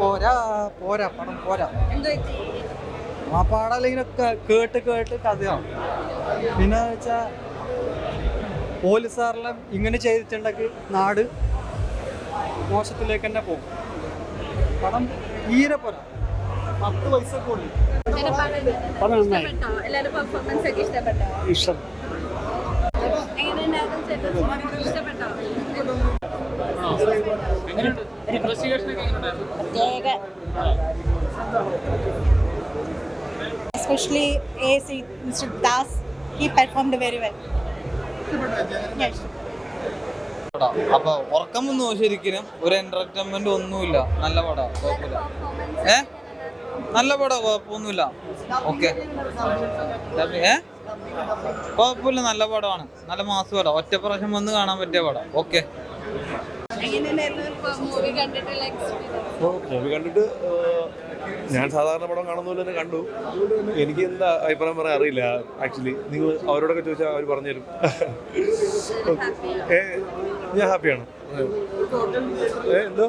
പോരാ പോരാ പടം പോരാ. ആ പാടം ഇങ്ങനെ കേട്ട് കേട്ട് കഥയാണ്. പിന്നെ വെച്ചാൽ പോലീസുകാരെല്ലാം ഇങ്ങനെ ചെയ്തിട്ടുണ്ടെങ്കിൽ നാട് മോശത്തിലേക്ക് തന്നെ പോകും. പടം തീരെ പോരാ. 10 പൈസ കൂടുതൽ. ഇഷ്ടം Especially AC Mr. Das, he performed very well. Yes. അപ്പൊ ഉറക്കമൊന്നും ശരിക്കും ഒരു എന്റർടൈൻമെന്റ് ഒന്നുമില്ല. നല്ല പടാ, കുഴപ്പമില്ല. നല്ല പടാ, കുഴപ്പമൊന്നുമില്ല. ഓക്കെ കുഴപ്പമില്ല, നല്ല പടമാണ്. നല്ല മാസ് പടം, ഒറ്റ പ്രാവശ്യം വന്ന് കാണാൻ പറ്റിയ പടം. ഓക്കെ മൂവി കണ്ടിട്ട് ഞാൻ സാധാരണ പടം കാണുന്ന പോലെ തന്നെ കണ്ടു. എനിക്ക് എന്താ അഭിപ്രായം പറയാൻ അറിയില്ല. ആക്ച്വലി നിങ്ങൾ അവരോടൊക്കെ ചോദിച്ചാൽ അവർ പറഞ്ഞുതരും. ഞാൻ ഹാപ്പിയാണ്. എന്തോ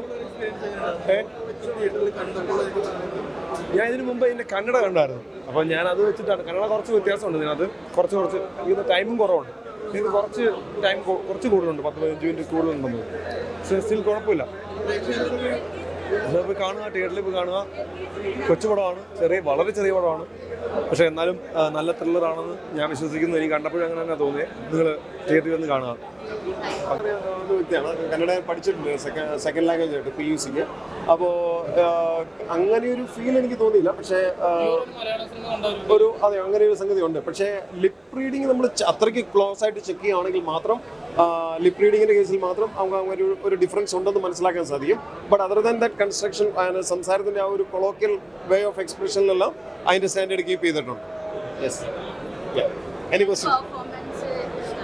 ഞാൻ ഇതിനു മുമ്പ് ഇതിൻ്റെ കന്നഡ കണ്ടായിരുന്നു. അപ്പോൾ ഞാൻ അത് വെച്ചിട്ടാണ്. കന്നഡ കുറച്ച് വ്യത്യാസമുണ്ട് ഇതിനകത്ത്. കുറച്ച് ഇത് ടൈമും കുറവുണ്ട്. ഇത് കുറച്ച് ടൈം കുറച്ച് കൂടുതലുണ്ട്. 10-15 മിനിറ്റ് കൂടുതലുണ്ടെന്ന്. പക്ഷേ സ്റ്റിൽ കുഴപ്പമില്ല. പോയി കാണുക, തിയേറ്ററിൽ പോയി കാണുക. കൊച്ചു പടമാണ്, വളരെ ചെറിയ പടമാണ്. പക്ഷേ എന്നാലും നല്ല ത്രില്ലറാണെന്ന് ഞാൻ വിശ്വസിക്കുന്നു. എനിക്ക് കണ്ടപ്പോഴും അങ്ങനെ തന്നെ തോന്നിയത്. നിങ്ങൾ തിയേറ്ററിൽ വന്ന് കാണുക. ഒരു വ്യക്തിയാണ്, കന്നഡ പഠിച്ചിട്ടുണ്ട് സെക്കൻഡ് ലാംഗ്വേജ് ആയിട്ട് PUCക്ക്. അപ്പോൾ അങ്ങനെ ഒരു ഫീൽ എനിക്ക് തോന്നിയില്ല. പക്ഷേ അങ്ങനെ ഒരു സംഗതി ഉണ്ട്. പക്ഷേ ലിപ് റീഡിങ് നമ്മൾ അത്രയ്ക്ക് ക്ലോസ് ആയിട്ട് ചെക്ക് ചെയ്യുകയാണെങ്കിൽ മാത്രം, ലിപ് റീഡിങ്ങിൻ്റെ കേസിൽ മാത്രം നമുക്ക് ഒരു ഡിഫറൻസ് ഉണ്ടെന്ന് മനസ്സിലാക്കാൻ സാധിക്കും. But other than that construction, സംസാരത്തിൻ്റെ ആ ഒരു കൊളോക്കിയൽ വേ ഓഫ് എക്സ്പ്രഷനിലെല്ലാം അതിൻ്റെ സ്റ്റാൻഡേർഡ് കീപ്പ് ചെയ്തിട്ടുണ്ട്. Yes. Any question?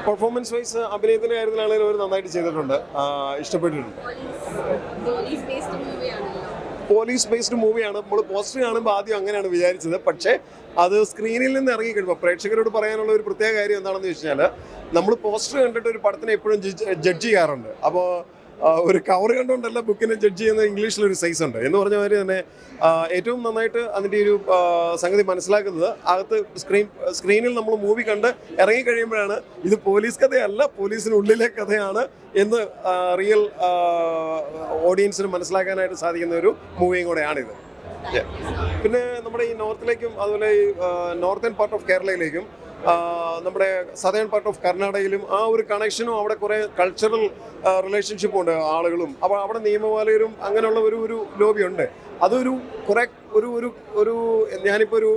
Performance wise അഭിനയത്തിൻ്റെ കാര്യത്തിലാണെങ്കിലും അവർ നന്നായിട്ട് ചെയ്തിട്ടുണ്ട്. ഇഷ്ടപ്പെട്ടിട്ടുണ്ട്. പോലീസ് ബേസ്ഡ് മൂവിയാണ്. നമ്മൾ പോസ്റ്റർ കാണുമ്പോൾ ആദ്യം അങ്ങനെയാണ് വിചാരിച്ചത്. പക്ഷേ അത് സ്ക്രീനിൽ നിന്ന് ഇറങ്ങിക്കഴിയുമ്പോൾ പ്രേക്ഷകരോട് പറയാനുള്ള ഒരു പ്രത്യേക കാര്യം എന്താണെന്ന് വെച്ച് കഴിഞ്ഞാൽ, നമ്മൾ പോസ്റ്റർ കണ്ടിട്ട് ഒരു പടത്തിനെ എപ്പോഴും ജഡ്ജ് ചെയ്യാറുണ്ട്. അപ്പോൾ ഒരു കവർ കണ്ടുകൊണ്ടല്ല ബുക്കിനെ ജഡ്ജ് ചെയ്യുന്ന ഇംഗ്ലീഷിലൊരു സൈസ് ഉണ്ട്. എന്ന് പറഞ്ഞ മാതിരി തന്നെ ഏറ്റവും നന്നായിട്ട് അതിൻ്റെ ഒരു സംഗതി മനസ്സിലാക്കുന്നത് അകത്ത് സ്ക്രീനിൽ നമ്മൾ മൂവി കണ്ട് ഇറങ്ങിക്കഴിയുമ്പോഴാണ് ഇത് പോലീസ് കഥയല്ല, പോലീസിനുള്ളിലെ കഥയാണ് എന്ന് റിയൽ ഓഡിയൻസിന് മനസ്സിലാക്കാനായിട്ട് സാധിക്കുന്ന ഒരു മൂവിയും കൂടെയാണിത്. പിന്നെ നമ്മുടെ ഈ നോർത്തിലേക്കും അതുപോലെ ഈ നോർത്തേൺ പാർട്ട് ഓഫ് കേരളയിലേക്കും നമ്മുടെ സദേൺ പാർട്ട് ഓഫ് കർണാടകയിലും ആ ഒരു കണക്ഷനും അവിടെ കുറേ കൾച്ചറൽ റിലേഷൻഷിപ്പും ഉണ്ട് ആളുകളും. അപ്പോൾ അവിടെ നിയമപാലകരും അങ്ങനെയുള്ള ഒരു ലോബിയുണ്ട്. അതൊരു കുറേ ഒരു ഞാനിപ്പോൾ ഒരു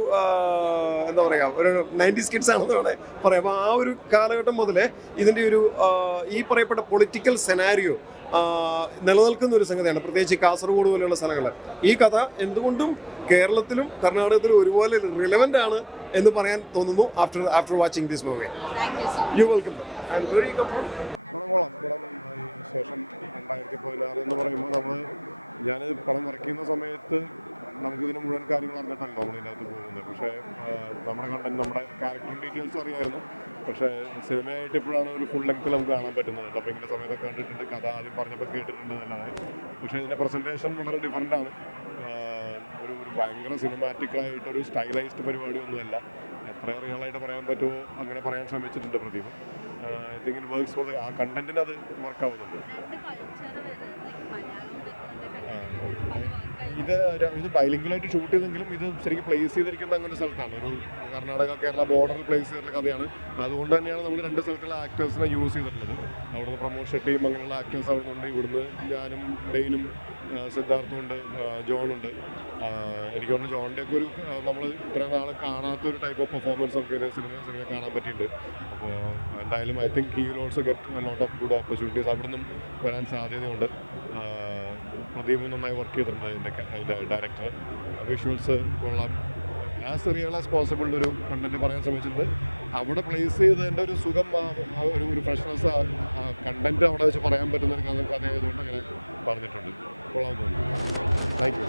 എന്താ പറയുക, ഒരു 90s കിഡ്സ് ആണെന്ന് വേണേൽ പറയാം. അപ്പോൾ ആ ഒരു കാലഘട്ടം മുതലേ ഇതിൻ്റെ ഒരു ഈ പറയപ്പെട്ട പൊളിറ്റിക്കൽ സെനാരിയോ നിലനിൽക്കുന്ന ഒരു സംഗതിയാണ്, പ്രത്യേകിച്ച് കാസർഗോഡ് പോലെയുള്ള സ്ഥലങ്ങൾ. ഈ കഥ എന്തുകൊണ്ടും കേരളത്തിലും കർണാടകത്തിലും ഒരുപോലെ റിലവൻ്റ് ആണ് എന്ന് പറയാൻ തോന്നുന്നു after watching this movie. You welcome. I am very പടം ശേഷം 2016 എന്ന് പറയുമ്പോൾ ഞാനിത് പടം വർക്ക് ചെയ്യുന്ന സമയത്ത് നമുക്കിതിന് മുഴുവൻ കാര്യങ്ങൾ അറിഞ്ഞിട്ടല്ല നമ്മളിതിനകത്ത് പോകുന്നത്. പക്ഷേ നമ്മുടെ കണ്ടന്റ്, നമ്മുടെ ക്യാരക്ടർ ഡീറ്റെയിൽസ് അറിയായിരുന്നു. പക്ഷേ സിനിമയായിട്ട് ഇപ്പോഴാണ് ഒരു ഫുൾ ലെങ്ത്തിൽ നമുക്ക് കാണാൻ പറ്റുന്നത്. അപ്പോൾ ഇങ്ങനെ സമയത്തൊക്കെ കണ്ടിട്ടുണ്ട്, കഥ ആദ്യം പറഞ്ഞപ്പോൾ കേട്ടിട്ടുണ്ട് എന്നല്ലാതെ. പക്ഷേ ഇതിൻ്റെ പ്രസൻറ്റേഷൻ വളരെ ഡിഫറെൻ്റാണ്. ഒരു ഭയങ്കര സിനിമാറ്റിക്കായിട്ടൊരു സ്റ്റൈലൈസ്ഡ് പരിപാടിയൊന്നുമല്ല. എത്ര റിയലായിട്ട് പറയാൻ പറ്റുമോ അങ്ങനെ പറയാൻ ശ്രമിച്ചിട്ടുണ്ട് Pradeep. I think it works for ആ കണ്ടന്റിന് അത് വർക്കാവുന്നുണ്ട്. ഇത് ബൈലിംഗ്വലായിട്ട് ഷൂട്ട് ചെയ്തെങ്കിലും ഇത് ശരിക്കും പ്ലേസ് ചെയ്തിരിക്കുന്ന അങ്ങനെ ഒരു സ്ഥലത്താണ്. ഒരു കർണാടക കേരള ബോർഡറിൽ പ്ലേസ് ചെയ്തിട്ടുള്ള കഥയാണ്. അതുകൊണ്ട് തന്നെയാണ് നമ്മൾ 2 സ്ഥലത്തുള്ള ആക്ടേഴ്സിനെ യൂസ് ചെയ്തിട്ടുള്ളത്. അവിടുന്ന് പ്രമോദ് ഷെട്ടിയും അങ്ങനെയുള്ള ആക്ടേഴ്സ് അവിടെ നിന്നുണ്ട്. ഇവിടുന്ന് ഞാനും ഡെയിനും സിദ്ധാർത്ഥും ഉണ്ട്, ജോണുണ്ട്. എനിക്ക് തോന്നുന്നു ജോണിൻ്റെ ഒക്കെ ഒരു നമ്മൾ ഇത്രയും നാൾ കാണാത്തൊരു ടൈപ്പ് ഓഫ് പെർഫോമൻസ് ഒക്കെ സിനിമ കാണാൻ പറ്റിയിട്ടുണ്ട്. അപ്പോൾ എന്തായാലും I think he will also get lot of good opportunities. അവിടെ നിന്നും വരാൻ സാധ്യതയുണ്ട്. പ്രദീപ് നന്നായി വർക്ക് ചെയ്തിട്ടുണ്ട് അതിൻ്റെ ഡയറക്ടർ. വിഷ്വൽസ് കൊള്ളാം. ആസ് റിയൽ ആസ് പോസിബിൾ ഒരു കണ്ടന്റ് പറയാൻ ശ്രമിച്ചിട്ടുണ്ട്. അവിടെ പ്ലേസ് ചെയ്തതിൻ്റെ ഒരു സുഖം, ഒരു ഫ്രഷ്നെസ്, കണ്ടന്റ് അവിടെ വെച്ച് പറയാൻ പറ്റുന്ന ഒരു കഥയായതുകൊണ്ട് അങ്ങനെ പറഞ്ഞിട്ടുണ്ട്. കൊള്ളാമെന്ന് തോന്നുന്നു. Thank you.